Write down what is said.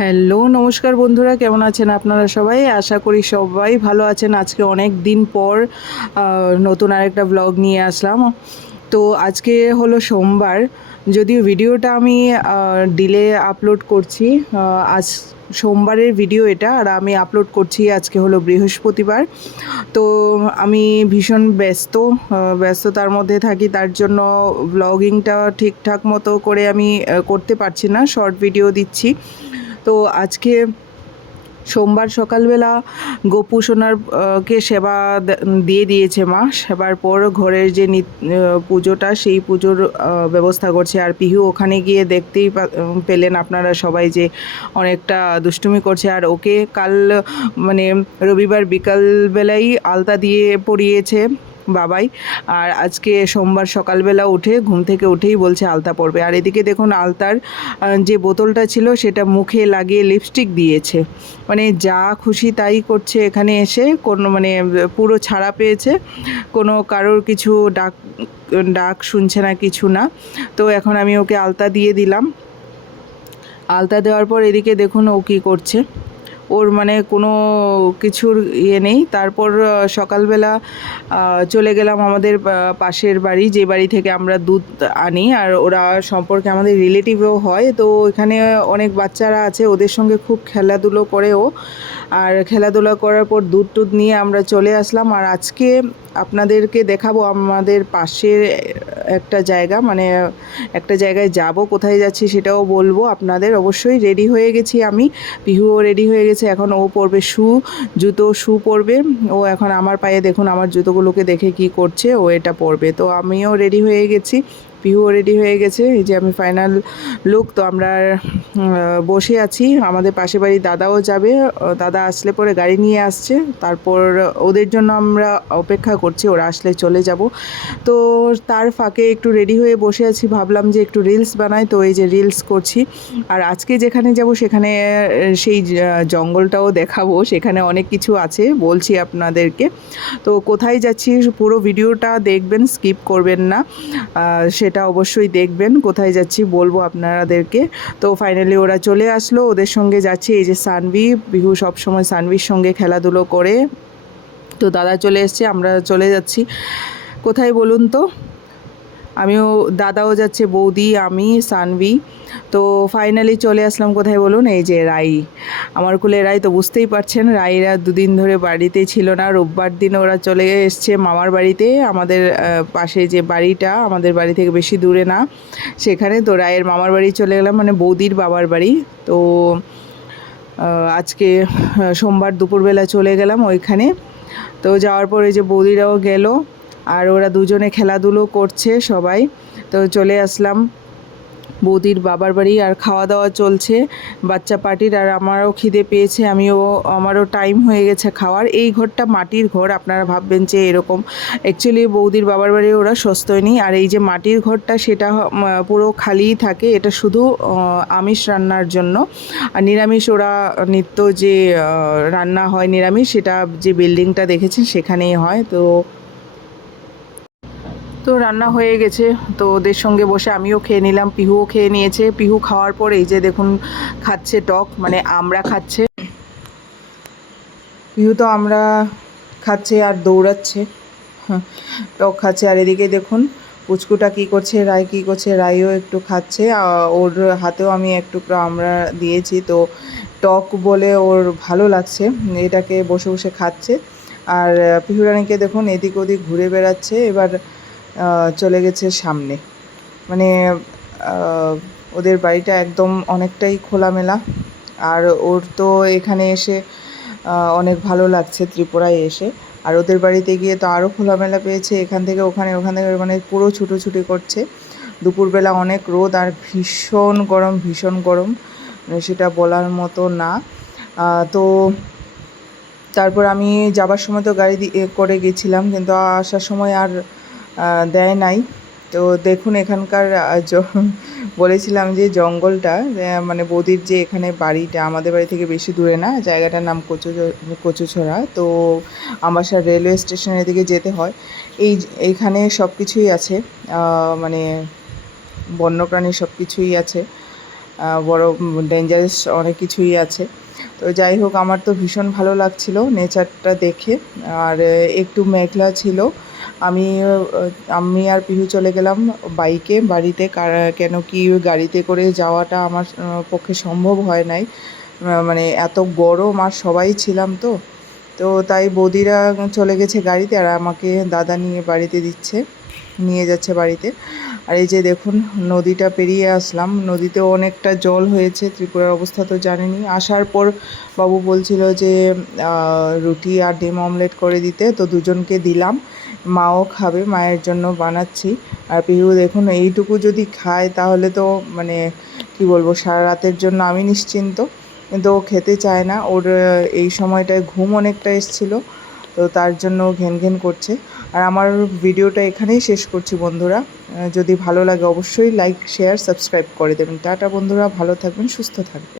Hello, নমস্কার বন্ধুরা, কেমন আছেন আপনারা সবাই? আশা করি সবাই ভালো আছেন। আজকে অনেক দিন পর নতুন আরেকটা ব্লগ নিয়ে আসলাম। তো আজকে হলো সোমবার, যদিও ভিডিওটা আমি ডিলে আপলোড করছি। আজ সোমবারের ভিডিও এটা, আর আমি আপলোড করছি আজকে হলো বৃহস্পতিবার। তো আমি ভীষণ ব্যস্ত ব্যস্ততার মধ্যে থাকি, তার জন্য ব্লগিংটা ঠিকঠাক মতো করে আমি করতে পারছি না। শর্ট ভিডিও দিচ্ছি। তো আজকে সোমবার সকালবেলা গোপু সোনার কে সেবা দিয়ে দিয়েছে মা। সেবার পর ঘরের যে পুজোটা, সেই পুজোর ব্যবস্থা করছে। আর পিহু ওখানে গিয়ে দেখতেই পেলেন আপনারা সবাই যে অনেকটা দুষ্টুমি করছে। আর ওকে কাল মানে রবিবার বিকালবেলাই আলতা দিয়ে পরিয়েছে। বাবাই। আর আজকে সোমবার সকালবেলা উঠে ঘুম থেকে উঠেই বলছে, আলতা পরবে। আর এদিকে দেখুন, আলতার যে বোতলটা ছিল, সেটা মুখে লাগিয়ে লিপস্টিক দিয়েছে। মানে যা খুশি তাই করছে এখানে এসে। কোনো মানে পুরো ছাড়া পেয়েছে। কোনো কারোর কিছু ডাক ডাক শুনছে না, কিছু না। তো এখন আমি ওকে আলতা দিয়ে দিলাম। আলতা দেওয়ার পর এদিকে দেখুন ও কী করছে। ওর মানে কোনো কিছুর ইয়ে নেই। তারপর সকালবেলা চলে গেলাম আমাদের পাশের বাড়ি, যে বাড়ি থেকে আমরা দুধ আনি। আর ওরা সম্পর্কে আমাদের রিলেটিভও হয়। তো এখানে অনেক বাচ্চারা আছে, ওদের সঙ্গে খুব খেলাধুলো করেও। আর খেলাধুলা করার পর দুধ টুধ নিয়ে আমরা চলে আসলাম। আর আজকে আপনাদেরকে দেখাবো আমাদের পাশের একটা জায়গা মানে একটা জায়গায় যাব, কোথায় যাচ্ছি সেটাও বলব আপনাদের। অবশ্যই রেডি হয়ে গেছি আমি। পিহুও রেডি হয়ে গেছে, এখন ও পরবে শু, জুতো, শু পরবে। ও এখন আমার পায়ে দেখুন, আমার জুতোগুলোকে দেখে কি করছে, ও এটা পরবে। তো আমিও রেডি হয়ে গেছি। পিহুও রেডি হয়ে গেছে এই যে আমি ফাইনাল লুক তো আমরা বসে আছি। আমাদের পাশে বাড়ি দাদাও যাবে দাদা আসলে পরে গাড়ি নিয়ে আসছে তারপর ওদের জন্য আমরা অপেক্ষা করছি ওরা আসলে চলে যাব। তো তার ফাঁকে একটু রেডি হয়ে বসে আছি ভাবলাম যে একটু রিলস বানাই তো এই যে রিলস করছি। আর আজকে যেখানে যাব সেখানে সেই জঙ্গলটাও দেখাবো সেখানে অনেক কিছু আছে বলছি আপনাদেরকে। তো কোথায় যাচ্ছি পুরো ভিডিওটা দেখবেন স্কিপ করবেন না। আহ, সেটা অবশ্যই দেখবেন, কোথায় যাচ্ছি বলব আপনাদেরকে। তো ফাইনালি ওরা চলে আসলো, ওদের সঙ্গে যাচ্ছি, এই যে সানভি, বিহু সবসময় সানভির সঙ্গে খেলাধুলো করে। তো দাদা চলে এসছে, আমরা চলে যাচ্ছি। কোথায় বলুন তো? আমিও দাদাও যাচ্ছে, বৌদি, আমি, সানভি। তো ফাইনালি চলে আসলাম কোথায় বলুন? এই যে রাই। আমার কুলে রাই তো বুঝতেই পারছেন, রাইরা দুদিন ধরে বাড়িতে ছিল না। রোববার দিন ওরা চলে এসছে মামার বাড়িতে। আমাদের পাশে যে বাড়িটা, আমাদের বাড়ি থেকে বেশি দূরে না। সেখানে তো রায়ের মামার বাড়ি চলে গেলাম মানে বৌদির বাবার বাড়ি। তো আজকে সোমবার দুপুরবেলা চলে গেলাম ওইখানে। তো যাওয়ার পরে যে বৌদিরাও গেল। আর ওরা দুজনে খেলাধুলো করছে সবাই। তো চলে আসলাম বৌদির বাবার বাড়ি আর খাওয়া দাওয়া চলছে, বাচ্চা পার্টির আর আমারও খিদে পেয়েছে, আমিও, আমারও টাইম হয়ে গেছে খাওয়ার। এই ঘরটা মাটির ঘর, আপনারা ভাববেন যে এরকম। অ্যাকচুয়ালি বৌদির বাবার বাড়ি ওরা সস্তই নেই। আর এই যে মাটির ঘরটা, সেটা পুরো খালিই থাকে। এটা শুধু আমিষ রান্নার জন্য। আর নিরামিষ ওরা নিত্য যে রান্না হয় নিরামিষ, সেটা যে বিল্ডিংটা দেখেছেন সেখানেই হয়। তো তো রান্না হয়ে গেছে। তো ওদের সঙ্গে বসে আমিও খেয়ে নিলাম, পিহুও খেয়ে নিয়েছে। পিহু খাওয়ার পর এই যে দেখুন খাচ্ছে টক মানে আমরা খাচ্ছে। পিহু তো আমরা খাচ্ছে আর দৌড়াচ্ছে। টক খাচ্ছে। আর এদিকে দেখুন পুচকুটা কি করছে, রায় কি করছে, রায়ও একটু খাচ্ছে। ওর হাতেও আমি একটু আমরা দিয়েছি। তো টক বলে ওর ভালো লাগছে, এটাকে বসে বসে খাচ্ছে। আর পিহুরানিকে দেখুন এদিক ওদিক ঘুরে বেড়াচ্ছে। এবার চলে গেছে সামনে। মানে ওদের বাড়িটা একদম অনেকটাই খোলামেলা। আর ওর তো এখানে এসে অনেক ভালো লাগছে ত্রিপুরায় এসে। আর ওদের বাড়িতে গিয়ে তো আরও খোলামেলা পেয়েছে। এখান থেকে ওখানে, ওখান থেকে মানে পুরো ছুটোছুটি করছে। দুপুরবেলা অনেক রোদ আর ভীষণ গরম ভীষণ গরম। মানে সেটা বলার মতো না। তো তারপর আমি যাবার সময় তো গাড়ি করে গেছিলাম। কিন্তু আসার সময় আর দেয় নাই। তো দেখুন এখানকার বলেছিলাম যে জঙ্গলটা মানে বৌদির যে এখানে বাড়িটা, আমাদের বাড়ি থেকে বেশি দূরে না, জায়গাটার নাম কচু, কচুছড়া। তো আমাশার রেলওয়ে স্টেশনের দিকে যেতে হয়। এই এইখানে সব কিছুই আছে মানে বন্যপ্রাণী সব কিছুই আছে বড় ডেঞ্জারাস অনেক কিছুই আছে। তো যাই হোক, আমার তো ভীষণ ভালো লাগছিল নেচারটা দেখে। আর একটু মেঘলা ছিল। আমি আমি আর পিহু চলে গেলাম বাইকে বাড়িতে। কেন কি গাড়িতে করে যাওয়াটা আমার পক্ষে সম্ভব হয় নাই। মানে এত গরম আর সবাই ছিলাম তো। তো তাই বৌদিরা চলে গেছে গাড়িতে আর আমাকে দাদা নিয়ে বাড়িতে দিচ্ছে, নিয়ে যাচ্ছে বাড়িতে। আর এই যে দেখুন, নদীটা পেরিয়ে আসলাম। নদীতেও অনেকটা জল হয়েছে, ত্রিপুরার অবস্থা তো জানেনই। আসার পর বাবু বলছিল যে রুটি আর ডিম অমলেট করে দিতে, তো দুজনকে দিলাম। মাও খাবে, মায়ের জন্য বানাচ্ছি। আর পিহু, দেখুন, এইটুকু যদি খায়, তাহলে তো মানে কি বলব, সারা রাতের জন্য আমি নিশ্চিন্ত। কিন্তু ও খেতে চায় না। ওর এই সময়টায় ঘুম অনেকটা এসছিল। তো তার জন্য ঘেন ঘেন করছে। আর আমার ভিডিওটা এখানেই শেষ করছি বন্ধুরা। যদি ভালো লাগে অবশ্যই লাইক শেয়ার সাবস্ক্রাইব করে দেবেন। টাটা বন্ধুরা, ভালো থাকবেন, সুস্থ থাকবেন।